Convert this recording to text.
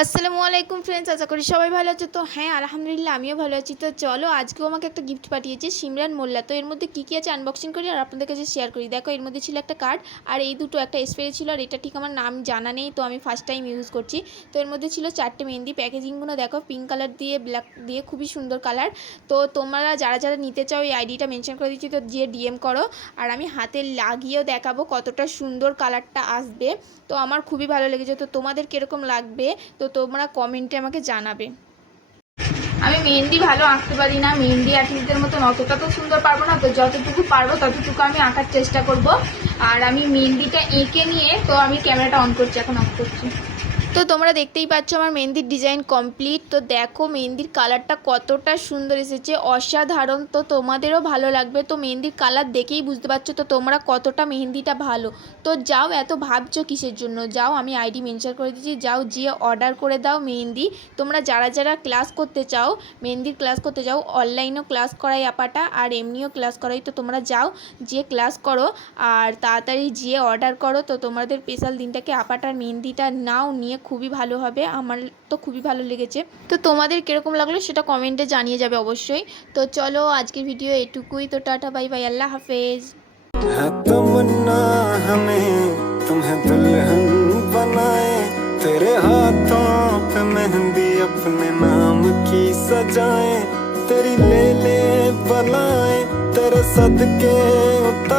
আসসালামু আলাইকুম ফ্রেন্ডস, আশা করি সবাই ভালো আছো। তো হ্যাঁ, আলহামদুলিল্লাহ আমিও ভালো আছি। তো চলো, আজকেও আমাকে একটা গিফট পাঠিয়েছে সিমরান মোল্লা। তো এর মধ্যে কী কী আছে আনবক্সিং করি আর আপনাদের কাছে শেয়ার করি। দেখো, এর মধ্যে ছিল একটা কার্ড আর এই দুটো, একটা স্প্রে ছিল আর এটা ঠিক আমার নাম জানা নেই, তো আমি ফার্স্ট টাইম ইউজ করছি। তো এর মধ্যে ছিল 4টে মেহেন্দি। প্যাকেজিংগুলো দেখো, পিঙ্ক কালার দিয়ে ব্ল্যাক দিয়ে, খুবই সুন্দর কালার। তো তোমরা যারা যারা নিতে চাও এই আইডিটা মেনশন করে দিচ্ছি, তো গিয়ে ডিএম করো। আর আমি হাতে লাগিয়েও দেখাবো কতটা সুন্দর কালারটা আসবে। তো আমার খুবই ভালো লেগেছে। তো তোমাদের কীরকম লাগবে তো তোমরা কমেন্টে আমাকে জানাবে। আমি মেহেন্দি ভালো আঁকতে পারি না, মেহেন্দি আর্টিস্টদের মতন অতটা তো সুন্দর পারবো না, তো যতটুকু পারবো ততটুকু আমি আঁকার চেষ্টা করব। আর আমি মেহেন্দিটা এঁকে নিয়ে তো আমি ক্যামেরাটা অন করছি, এখন অফ করছি। তো তোমরা দেখতেই পাচ্ছ আমার মেহেন্দির ডিজাইন কমপ্লিট। তো দেখো মেহেন্দির কালারটা কতটা সুন্দর এসেছে, অসাধারণ। তো তোমাদেরও ভালো লাগবে। তো মেহেন্দির কালার দেখেই বুঝতে পারছো তো তোমরা কতটা মেহেন্দিটা ভালো। তো যাও, এত ভাবছো কিসের জন্য, যাও, আমি আইডি মেনশন করে দিচ্ছি, যাও গিয়ে অর্ডার করে দাও মেহেন্দি। তোমরা যারা যারা ক্লাস করতে চাও, মেহেন্দির ক্লাস করতে চাও, অনলাইনেও ক্লাস করাই আপাটা আর এমনিও ক্লাস করাই। তো তোমরা যাও, যেয়ে ক্লাস করো আর তাড়াতাড়ি যেয়ে অর্ডার করো। তো তোমাদের স্পেশাল দিনটাকে আপাটার মেহেন্দিটা নাও, নিয়ে খুবই ভালো হবে। আমার তো খুবই ভালো লেগেছে। তো তোমাদের কীরকম লাগলো সেটা কমেন্টে জানিয়ে যাবে অবশ্যই। তো চলো, আজকের ভিডিও এটুকুই। তো টাটা, বাই বাই, আল্লাহ হাফেজ। है तमन्ना हमें तुम्हें दुल्हन बनाए, तेरे हाथों पे मेहंदी अपने नाम की सजाए, तेरी ले ले बनाए, तेरे सदके उतार।